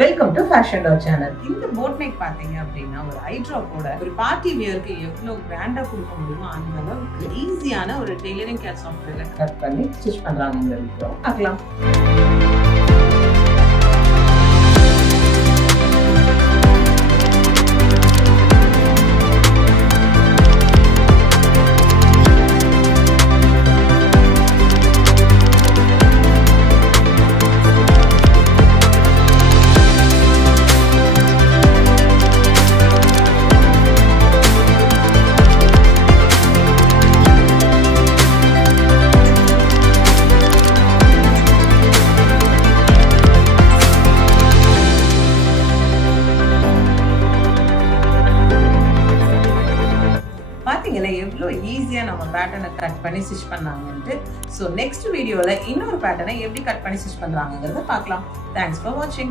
Welcome to fashion tower channel. இந்த boat neck பாத்தீங்க அப்படின்னா ஒரு ஐட்ராப்போட ஒரு பார்ட்டி வியருக்கு எவ்வளவு கிராண்டா கொடுக்க முடியுமோ அந்த அளவுக்கு ஈஸியான ஒரு டெய்லரிங் கேர் சாஃப்ட்வேர்ல கட் பண்ணி ஸ்டிச் பண்றாங்க இந்த வீடியோ பார்க்கலாம். பாத்தீங்களா எவ்வளோ ஈஸியா நம்ம பேட்டர்னை கட் பண்ணி ஸ்டிச் பண்ணாங்கன்ட்டு. ஸோ நெக்ஸ்ட் வீடியோல இன்னொரு பேட்டர்னை எப்படி கட் பண்ணி ஸ்டிச் பண்றாங்கிறத பார்க்கலாம். தேங்க்ஸ் ஃபார் வாட்சிங்.